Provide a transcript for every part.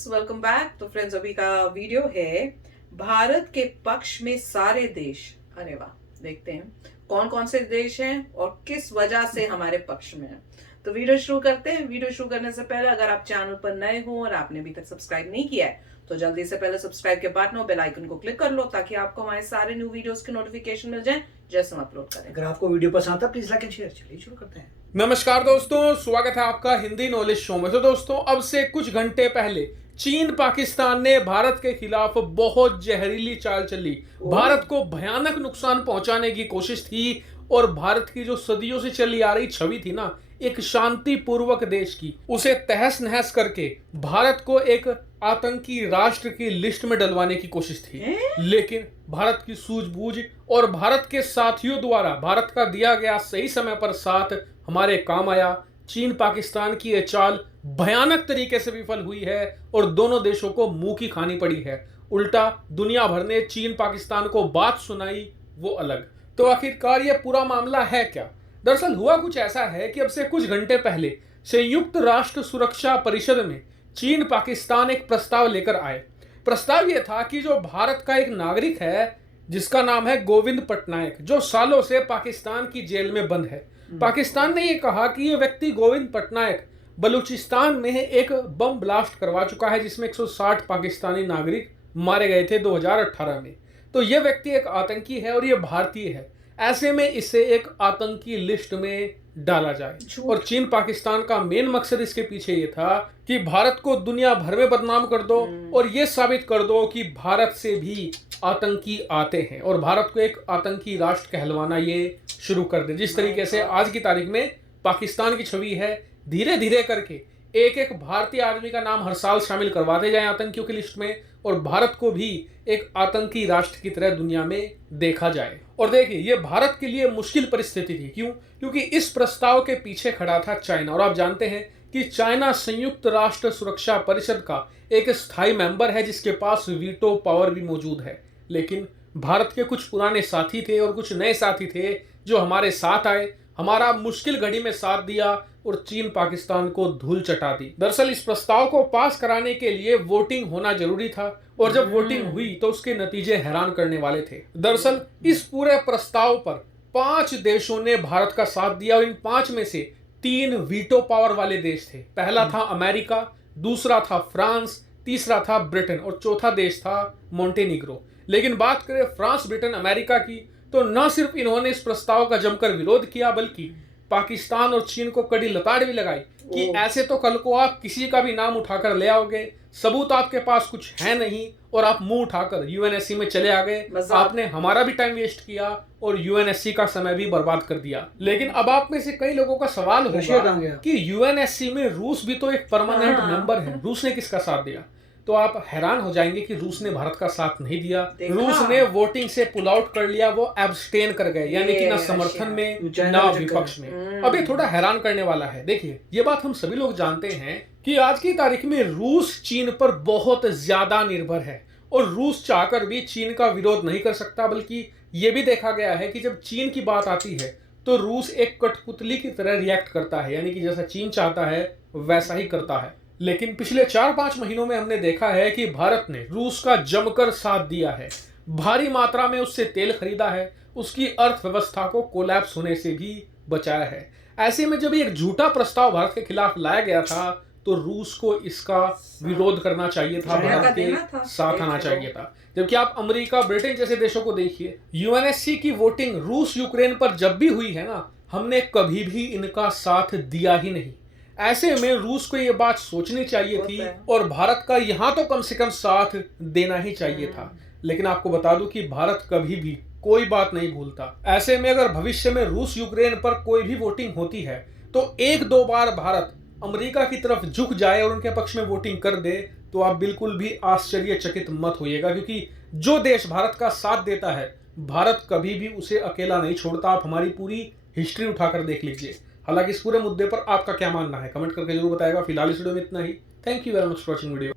Friends, welcome back. तो friends, अभी का वीडियो है भारत के पक्ष में सारे देश। अरे वाह, देखते हैं कौन कौन से देश हैं और किस वजह से हमारे पक्ष में है। तो वीडियो शुरू करते हैं। वीडियो शुरू करने से पहले अगर आप चैनल पर नए हो और आपने अभी तक सब्सक्राइब नहीं किया है तो जल्दी से पहले सब्सक्राइब के बटन और बेल आइकन को क्लिक कर लो ताकि आपको हमारे सारे न्यू वीडियोस की नोटिफिकेशन मिल जाए जैसे हम अपलोड करें। अगर आपको वीडियो पसंद आता है प्लीज लाइक एंड शेयर। चलिए शुरू करते हैं। नमस्कार दोस्तों, स्वागत है आपका हिंदी नॉलेज शो में। तो दोस्तों, अब से कुछ घंटे पहले चीन पाकिस्तान ने भारत के खिलाफ बहुत जहरीली चाल चली। भारत को भयानक नुकसान पहुंचाने की कोशिश थी और भारत की जो सदियों से चली आ रही छवि थी ना, एक शांतिपूर्वक देश की, उसे तहस नहस करके भारत को एक आतंकी राष्ट्र की लिस्ट में डलवाने की कोशिश थी। लेकिन भारत की सूझबूझ और भारत के साथियों द्वारा भारत का दिया गया सही समय पर साथ हमारे काम आया। चीन पाकिस्तान की यह चाल भयानक तरीके से विफल हुई है और दोनों देशों को मुंह की खानी पड़ी है। उल्टा दुनिया भर ने चीन पाकिस्तान को बात सुनाई, वो अलग। तो आखिरकार यह पूरा मामला है क्या? दरअसल हुआ कुछ ऐसा है कि अब से कुछ घंटे पहले संयुक्त राष्ट्र सुरक्षा परिषद में चीन पाकिस्तान एक प्रस्ताव लेकर आए। प्रस्ताव यह था कि जो भारत का एक नागरिक है जिसका नाम है गोविंद पटनायक, जो सालों से पाकिस्तान की जेल में बंद है। पाकिस्तान ने यह कहा कि यह व्यक्ति गोविंद पटनायक बलूचिस्तान में एक बम ब्लास्ट करवा चुका है जिसमें 160 पाकिस्तानी नागरिक मारे गए थे 2018 में। तो यह व्यक्ति एक आतंकी है और यह भारतीय है। ऐसे में इसे एक आतंकी लिस्ट में डाला जाए। और चीन पाकिस्तान का मेन मकसद इसके पीछे ये था कि भारत को दुनिया भर में बदनाम कर दो और ये साबित कर दो कि भारत से भी आतंकी आते हैं और भारत को एक आतंकी राष्ट्र कहलवाना ये शुरू कर दे। जिस तरीके से आज की तारीख में पाकिस्तान की छवि है, धीरे धीरे करके एक एक भारतीय आदमी का नाम हर साल शामिल करवाते जाएं आतंकियों की लिस्ट में और भारत को भी एक आतंकी राष्ट्र की तरह दुनिया में देखा जाए। और देखिए, ये भारत के लिए मुश्किल परिस्थिति थी। क्यों? क्योंकि इस प्रस्ताव के पीछे खड़ा था चाइना। और आप जानते हैं कि चाइना संयुक्त राष्ट्र सुरक्षा परिषद का एक स्थायी मेंबर है जिसके पास वीटो पावर भी मौजूद है। लेकिन भारत के कुछ पुराने साथी थे और कुछ नए साथी थे जो हमारे साथ आए, हमारा मुश्किल घड़ी में साथ दिया और चीन पाकिस्तान को धूल चटा दी। दरअसल इस प्रस्ताव को पास कराने के लिए वोटिंग होना जरूरी था और जब वोटिंग हुई तो उसके नतीजे हैरान करने वाले थे। दरअसल इस पूरे प्रस्ताव पर 5 देशों ने भारत का साथ दिया और इन 5 में से 3 वीटो पावर वाले देश थे। पहला था अमेरिका, दूसरा था फ्रांस, तीसरा था ब्रिटेन और चौथा देश था मोंटेनिग्रो। लेकिन बात करें फ्रांस, ब्रिटेन, अमेरिका की, तो न सिर्फ इन्होंने इस प्रस्ताव का जमकर विरोध किया बल्कि पाकिस्तान और चीन को कड़ी लताड़ भी लगाई कि ऐसे तो कल को आप किसी का भी नाम उठाकर ले आओगे, सबूत आपके पास कुछ है नहीं और आप मुंह उठाकर यूएनएससी में चले आ गए। आपने हमारा भी टाइम वेस्ट किया और यूएनएससी का समय भी बर्बाद कर दिया। लेकिन अब आप में से कई लोगों का सवाल होगा कि यूएनएससी में रूस भी तो एक परमानेंट मेंबर है, रूस ने किसका साथ दिया? तो आप हैरान हो जाएंगे कि रूस ने भारत का साथ नहीं दिया। रूस ने वोटिंग से पुल आउट कर लिया, वो एब्सटेन कर गए, यानी कि ना समर्थन में ना विपक्ष में। अब ये थोड़ा हैरान करने वाला है। देखिए, ये बात हम सभी लोग जानते हैं कि आज की तारीख में रूस चीन पर बहुत ज्यादा निर्भर है और रूस चाहकर भी चीन का विरोध नहीं कर सकता। बल्कि ये भी देखा गया है कि जब चीन की बात आती है तो रूस एक कठपुतली की तरह रिएक्ट करता है, यानी कि जैसा चीन चाहता है वैसा ही करता है। लेकिन पिछले 4-5 महीनों में हमने देखा है कि भारत ने रूस का जमकर साथ दिया है, भारी मात्रा में उससे तेल खरीदा है, उसकी अर्थव्यवस्था को कोलैप्स होने से भी बचाया है। ऐसे में जब एक झूठा प्रस्ताव भारत के खिलाफ लाया गया था तो रूस को इसका विरोध करना चाहिए था, भारत के साथ आना चाहिए था। जबकि आप अमेरिका, ब्रिटेन जैसे देशों को देखिए, यूएनएससी की वोटिंग रूस यूक्रेन पर जब भी हुई है ना, हमने कभी भी इनका साथ दिया ही नहीं। ऐसे में रूस को यह बात सोचनी चाहिए थी और भारत का यहां तो कम से कम साथ देना ही चाहिए था। लेकिन आपको बता दूं कि भारत कभी भी कोई बात नहीं भूलता। ऐसे में अगर भविष्य में रूस यूक्रेन पर कोई भी वोटिंग होती है तो 1-2 बार भारत अमेरिका की तरफ झुक जाए और उनके पक्ष में वोटिंग कर दे तो आप बिल्कुल भी आश्चर्यचकित मत होइएगा, क्योंकि जो देश भारत का साथ देता है भारत कभी भी उसे अकेला नहीं छोड़ता। आप हमारी पूरी हिस्ट्री उठाकर देख लीजिए। हालांकि इस पूरे मुद्दे पर आपका क्या मानना है कमेंट करके जरूर बताएगा। फिलहाल इस वीडियो में इतना ही। Thank you very much for watching video.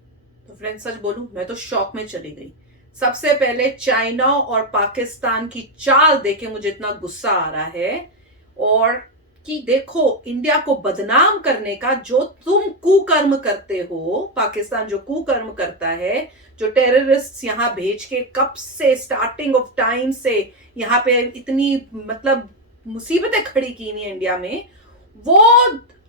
तो फ्रेंड्स, सच बोलूं, मैं तो शॉक में चली गई। सबसे पहले चाइना और पाकिस्तान की चाल देखे मुझे इतना गुस्सा आ रहा है और कि देखो इंडिया को बदनाम करने का जो तुम कुकर्म करते हो, पाकिस्तान जो कुकर्म करता है, जो टेररिस्ट यहाँ भेज के कब से स्टार्टिंग ऑफ टाइम से यहाँ पे इतनी मतलब मुसीबतें खड़ी की नहीं इंडिया में, वो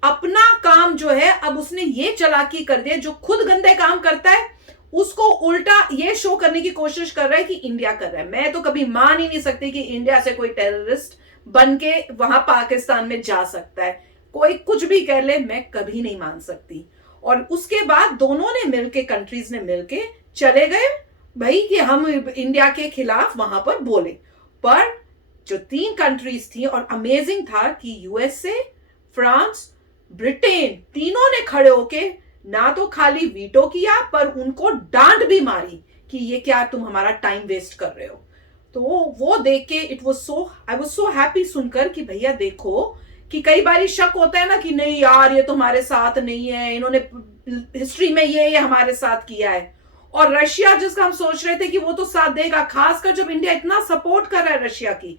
अपना काम जो है अब उसने ये चालाकी कर दिया, जो खुद गंदे काम करता है उसको उल्टा ये शो करने की कोशिश कर रहा है कि इंडिया कर रहा है। मैं तो कभी मान ही नहीं सकती कि इंडिया से कोई टेररिस्ट बन के वहां पाकिस्तान में जा सकता है। कोई कुछ भी कह ले, मैं कभी नहीं मान सकती। और उसके बाद दोनों ने मिलके, कंट्रीज ने मिलके चले गए भाई कि हम इंडिया के खिलाफ वहां पर बोले। पर जो 3 कंट्रीज थी, और अमेजिंग था कि यूएसए, फ्रांस, ब्रिटेन, तीनों ने खड़े होके ना तो खाली वीटो किया पर उनको डांट भी मारी कि ये क्या तुम हमारा टाइम वेस्ट कर रहे हो। तो वो देख के आई वाज सो हैप्पी सुनकर कि भैया देखो कि कई बार शक होता है ना कि नहीं यार ये तो हमारे साथ नहीं है, इन्होंने हिस्ट्री में ये हमारे साथ किया है। और रशिया जिसका हम सोच रहे थे कि वो तो साथ देगा, खासकर जब इंडिया इतना सपोर्ट कर रहा है रशिया की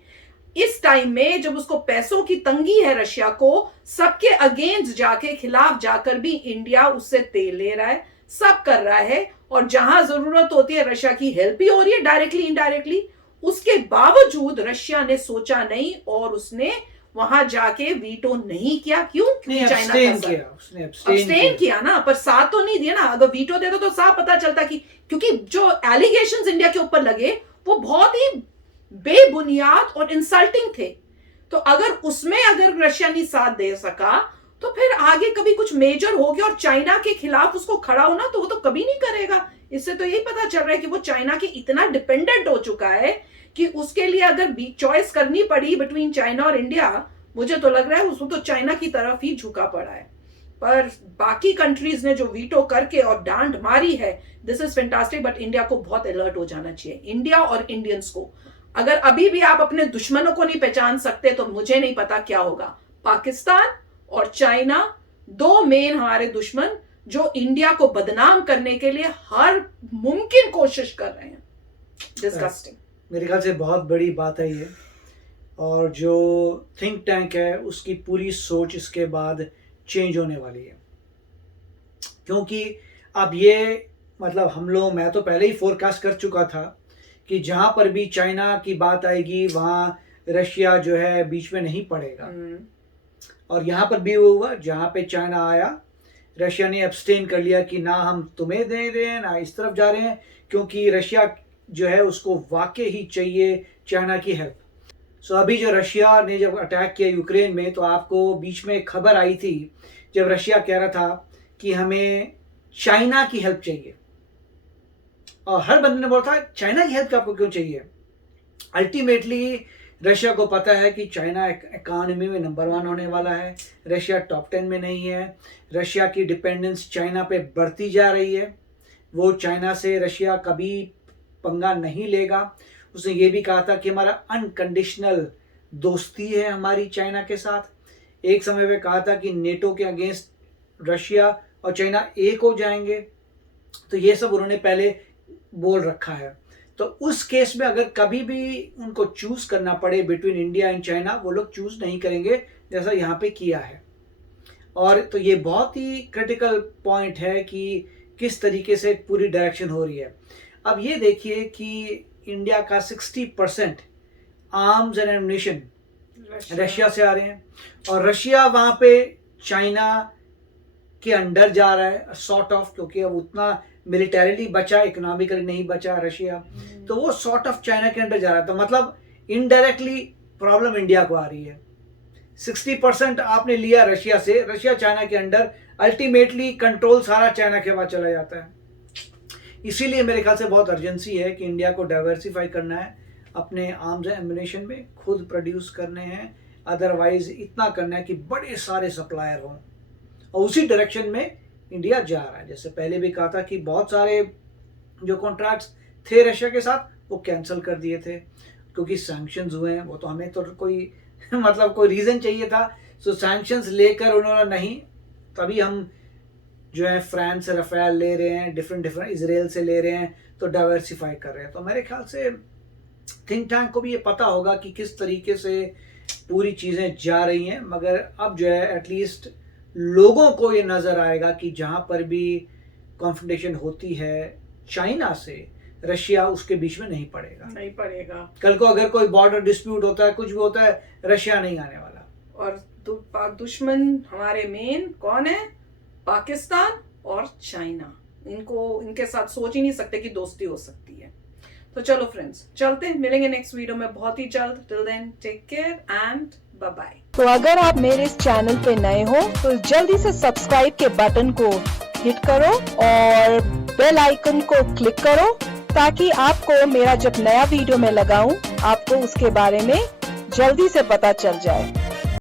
इस टाइम में, जब उसको पैसों की तंगी है रशिया को, सबके अगेंस्ट जाके, खिलाफ जाकर भी इंडिया उससे तेल ले रहा है, सब कर रहा है। और जहां जरूरत होती है रशिया की हेल्प भी हो रही है डायरेक्टली इनडायरेक्टली। उसके बावजूद रशिया ने सोचा नहीं और उसने वहां जाके वीटो नहीं किया। क्यों? क्योंकि चाइना का उसने अब्सटेन किया ना, पर साथ तो नहीं दिया ना। अगर वीटो देता तो साफ पता चलता कि, क्योंकि जो एलिगेशंस इंडिया के ऊपर लगे वो बहुत ही बेबुनियाद और इंसल्टिंग थे। तो अगर रशिया नहीं साथ दे सका तो फिर आगे कभी कुछ मेजर हो गया और चाइना के खिलाफ उसको खड़ा होना तो वो तो कभी नहीं करेगा। इससे तो यही पता चल रहा है कि वो चाइना के इतना डिपेंडेंट हो चुका है कि उसके लिए अगर चॉइस करनी पड़ी बिटवीन चाइना और इंडिया, मुझे तो लग रहा है उसको तो चाइना की तरफ ही झुका पड़ा है। पर बाकी कंट्रीज ने जो वीटो करके और डांट मारी है, this is fantastic. But India को बहुत अलर्ट हो जाना चाहिए, इंडिया और इंडियंस को। अगर अभी भी आप अपने दुश्मनों को नहीं पहचान सकते तो मुझे नहीं पता क्या होगा। पाकिस्तान और चाइना 2 मेन हमारे दुश्मन जो इंडिया को बदनाम करने के लिए हर मुमकिन कोशिश कर रहे हैं। डिस्गस्टिंग। मेरे ख्याल से बहुत बड़ी बात है ये। और जो थिंक टैंक है उसकी पूरी सोच इसके बाद चेंज होने वाली है, क्योंकि अब ये मतलब मैं तो पहले ही फोरकास्ट कर चुका था कि जहाँ पर भी चाइना की बात आएगी वहाँ रशिया जो है बीच में नहीं पड़ेगा। और यहाँ पर भी वो हुआ, जहाँ पे चाइना आया रशिया ने एब्सटेन कर लिया कि ना हम तुम्हें दे रहे हैं ना इस तरफ जा रहे हैं, क्योंकि रशिया जो है उसको वाकई ही चाहिए चाइना की हेल्प। सो अभी जो रशिया ने जब अटैक किया यूक्रेन में, तो आपको बीच में खबर आई थी जब रशिया कह रहा था कि हमें चाइना की हेल्प चाहिए, और हर बंदे ने बोला था चाइना की हेल्प आपको क्यों चाहिए। अल्टीमेटली रशिया को पता है कि चाइना इकॉनमी में नंबर 1 होने वाला है, रशिया टॉप 10 में नहीं है। रशिया की डिपेंडेंस चाइना पे बढ़ती जा रही है, वो चाइना से रशिया कभी पंगा नहीं लेगा। उसने ये भी कहा था कि हमारा अनकंडीशनल दोस्ती है हमारी चाइना के साथ। एक समय पे कहा था कि नेटो के अगेंस्ट रशिया और चाइना एक हो जाएंगे। तो ये सब उन्होंने पहले बोल रखा है। तो उस केस में अगर कभी भी उनको चूज करना पड़े बिटवीन इंडिया एंड चाइना, वो लोग चूज नहीं करेंगे जैसा यहाँ पे किया है। और तो ये बहुत ही क्रिटिकल पॉइंट है कि किस तरीके से पूरी डायरेक्शन हो रही है। अब ये देखिए कि इंडिया का 60% आर्म्स एंड एमुनिशन रशिया से आ रहे हैं, और रशिया वहाँ पे चाइना के अंडर जा रहा है सॉर्ट ऑफ, क्योंकि अब उतना मिलिटरीली बचा, इकोनॉमिकली नहीं बचा रशिया, तो वो सॉर्ट ऑफ चाइना के अंडर जा रहा है। तो मतलब इनडायरेक्टली प्रॉब्लम इंडिया को आ रही है। 60% आपने लिया रशिया से, रशिया चाइना के अंडर, अल्टीमेटली कंट्रोल सारा चाइना के पास चला जाता है। इसीलिए मेरे ख्याल से बहुत अर्जेंसी है कि इंडिया को डाइवर्सिफाई करना है, अपने आर्म्स एंड एमुनिशन में खुद प्रोड्यूस करने हैं, अदरवाइज इतना करना है कि बड़े सारे सप्लायर हों। और उसी डायरेक्शन में इंडिया जा रहा है। जैसे पहले भी कहा था कि बहुत सारे जो कॉन्ट्रैक्ट्स थे रशिया के साथ वो कैंसिल कर दिए थे क्योंकि सैंक्शंस हुए हैं। वो तो हमें तो कोई मतलब कोई रीज़न चाहिए था, सो सैंक्शंस लेकर उन्होंने नहीं, तभी हम जो है फ्रांस से रफेल ले रहे हैं, डिफरेंट इसराइल से ले रहे हैं, तो डाइवर्सिफाई कर रहे हैं। तो मेरे ख्याल से थिंक टैंक को भी ये पता होगा कि किस तरीके से पूरी चीज़ें जा रही हैं, मगर अब जो है एटलीस्ट लोगों को ये नज़र आएगा कि जहाँ पर भी कॉन्फ्रंटेशन होती है चाइना से, रशिया उसके बीच में नहीं पड़ेगा। नहीं पड़ेगा। कल को अगर कोई बॉर्डर डिस्प्यूट होता है, कुछ भी होता है, रशिया नहीं आने वाला। और दुश्मन हमारे मेन कौन है? पाकिस्तान और चाइना। इनके साथ सोच ही नहीं सकते कि दोस्ती हो सकती है। तो चलो फ्रेंड्स, चलते हैं, मिलेंगे नेक्स्ट वीडियो में बहुत ही जल्द। Till then take care and bye bye. तो अगर आप मेरे इस चैनल पे नए हो तो जल्दी से सब्सक्राइब के बटन को हिट करो और बेल आइकन को क्लिक करो, ताकि आपको मेरा जब नया वीडियो मैं लगाऊं आपको उसके बारे में जल्दी से पता चल जाए।